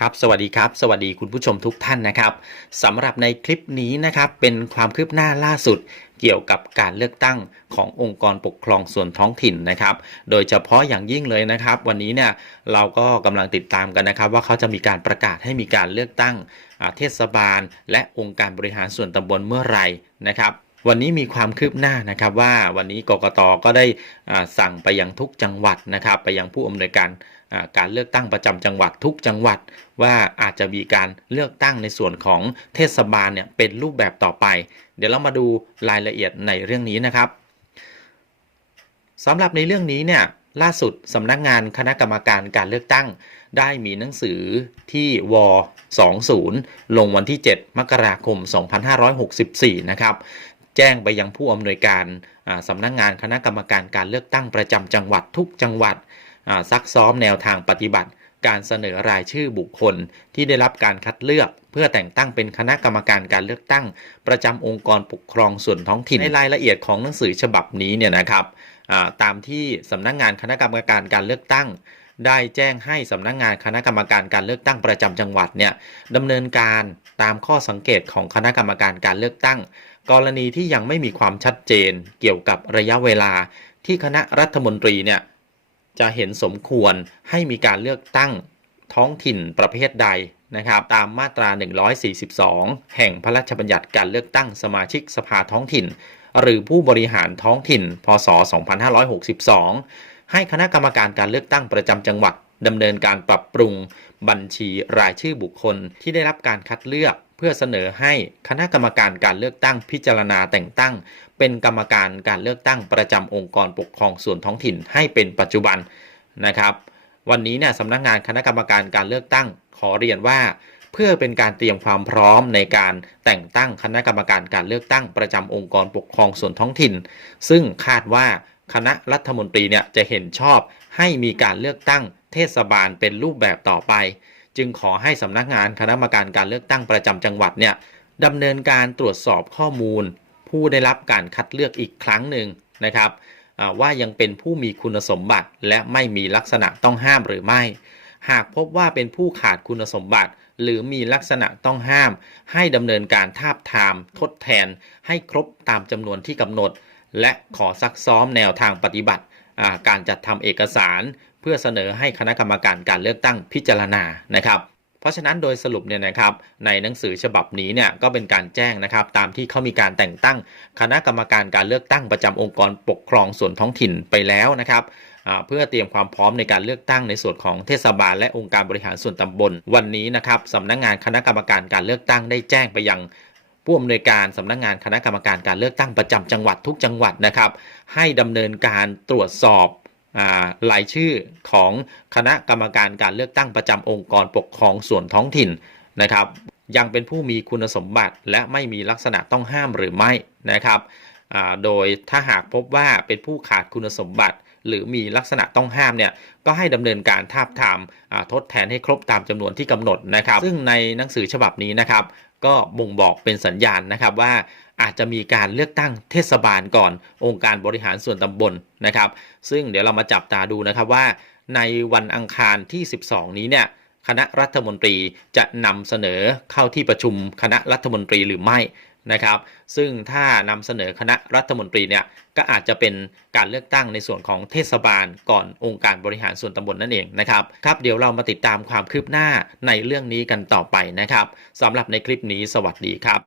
ครับสวัสดีครับ สวัสดีคุณผู้ชมทุกท่านนะครับสำหรับในคลิปนี้นะครับเป็นความคืบหน้าล่าสุด เกี่ยวกับการเลือกตั้งขององค์กรปกครองส่วนท้องถิ่นนะครับ โดยเฉพาะอย่างยิ่งเลยนะครับ วันนี้เนี่ยเราก็กำลังติดตามกันนะครับ ว่าเขาจะมีการประกาศให้มีการเลือกตั้งเทศบาล และองค์การบริหารส่วนตำบลเมื่อไหร่นะครับวันนี้มีความคืบหน้านะครับว่าวันนี้กกตก็ได้สั่งไปยังทุกจังหวัดนะครับ ไปยังผู้อำนวยการ การเลือกตั้งประจำจังหวัดทุกจังหวัด ว่าอาจจะมีการเลือกตั้งในส่วนของเทศบาลเนี่ยเป็นรูปแบบต่อไป เดี๋ยวเรามาดูรายละเอียดในเรื่องนี้นะครับสำหรับในเรื่องนี้เนี่ยล่าสุดสำนักงานคณะกรรมการการเลือกตั้ง ได้มีหนังสือที่ว20 ลงวันที่ 7 มกราคม 2564 นะครับ แจ้งไปยังผู้อำนวยการอ่าสำนักงานคณะกรรมการการเลือกตั้งประจำจังหวัดทุกจังหวัด ซักซ้อมแนวทางปฏิบัติ การเสนอรายชื่อบุคคลที่ได้รับการคัดเลือกเพื่อแต่งตั้งเป็นคณะกรรมการการเลือกตั้ง ประจำองค์กรปกครองส่วนท้องถิ่นในรายละเอียดของหนังสือฉบับนี้เนี่ยนะครับตามที่สำนักงานคณะกรรมการการเลือกตั้งได้แจ้งให้สำนักงานคณะกรรมการการเลือกตั้งประจำจังหวัดเนี่ยดำเนินการตามข้อสังเกตของคณะกรรมการการเลือกตั้ง กรณีที่ยังไม่มีความชัดเจนเกี่ยวกับระยะเวลาที่คณะรัฐมนตรีเนี่ย จะเห็นสมควรให้มีการเลือกตั้งท้องถิ่นประเภทใดนะครับ ตามมาตรา 142 แห่งพระราชบัญญัติการเลือกตั้งสมาชิกสภาท้องถิ่น หรือผู้บริหารท้องถิ่น พศ 2562 ให้คณะกรรมการการเลือกตั้งประจำจังหวัดดำเนินการปรับปรุงบัญชีรายชื่อบุคคลที่ได้รับการคัดเลือก เพื่อเสนอให้คณะกรรมการการเลือกตั้งพิจารณาแต่งตั้ง เป็นกรรมการการเลือกตั้งประจำองค์กรปกครองส่วนท้องถิ่นให้เป็นปัจจุบันนะครับ วันนี้เนี่ยสำนักงานคณะกรรมการการเลือกตั้งขอเรียนว่า เพื่อเป็นการเตรียมความพร้อมในการแต่งตั้งคณะกรรมการการเลือกตั้งประจำองค์กรปกครองส่วนท้องถิ่น ซึ่งคาดว่าคณะรัฐมนตรีเนี่ยจะเห็นชอบให้มีการเลือกตั้งเทศบาลเป็นรูปแบบต่อไป จึงขอให้สำนักงานคณะกรรมการการเลือกตั้งประจำจังหวัดเนี่ยดำเนินการตรวจสอบข้อมูล ผู้ได้รับการคัดเลือกอีกครั้งหนึ่งนะครับว่ายังเป็นผู้มีคุณสมบัติ และไม่มีลักษณะต้องห้ามหรือไม่ หากพบว่าเป็นผู้ขาดคุณสมบัติ หรือมีลักษณะต้องห้าม ให้ดำเนินการทาบทาม ทดแทน ให้ครบตามจำนวนที่กำหนด และขอซักซ้อมแนวทางปฏิบัติ การจัดทำเอกสาร เพื่อเสนอให้คณะกรรมการการเลือกตั้งพิจารณานะครับ เพราะฉะนั้นโดยสรุปเนี่ยนะครับในหนังสือฉบับนี้เนี่ยก็เป็นการแจ้งนะครับ ตามที่เขามีการแต่งตั้ง คณะกรรมการการเลือกตั้งประจำองค์กรปกครองส่วนท้องถิ่นไปแล้วนะครับเพื่อเตรียมความพร้อมในการเลือกตั้งในส่วนของเทศบาลและองค์การบริหารส่วนตำบล วันนี้นะครับสำนักงานคณะกรรมการการเลือกตั้งได้แจ้งไปยัง ผู้อำนวยการสำนักงานคณะกรรมการการเลือกตั้งประจำจังหวัดทุกจังหวัดนะครับ ให้ดำเนินการตรวจสอบรายชื่อของคณะกรรมการการเลือกตั้งประจำองค์กรปกครองส่วนท้องถิ่นนะครับ ยังเป็นผู้มีคุณสมบัติและไม่มีลักษณะต้องห้ามหรือไม่นะครับโดยถ้าหากพบว่าเป็นผู้ขาดคุณสมบัติ หรือมีลักษณะต้องห้ามเนี่ยก็ให้ดำเนินการทาบทามทดแทนให้ครบตามจำนวนที่กำหนดนะครับ ซึ่งในหนังสือฉบับนี้นะครับ ก็บ่งบอกเป็นสัญญาณนะครับว่าอาจจะมีการเลือกตั้งเทศบาลก่อนองค์การบริหารส่วนตำบลนะครับ ซึ่งเดี๋ยวเรามาจับตาดูนะครับว่า ในวันอังคารที่ 12 นี้เนี่ยคณะรัฐมนตรีจะนำเสนอเข้าที่ประชุมคณะรัฐมนตรีหรือไม่ นะครับ ซึ่งถ้านำเสนอคณะรัฐมนตรีเนี่ยก็อาจจะเป็นการเลือกตั้งในส่วนของเทศบาลก่อนองค์การบริหารส่วนตำบลนั่นเองนะครับครับเดี๋ยวเรามาติดตามความคืบหน้าในเรื่องนี้กันต่อไปนะครับสำหรับในคลิปนี้สวัสดีครับ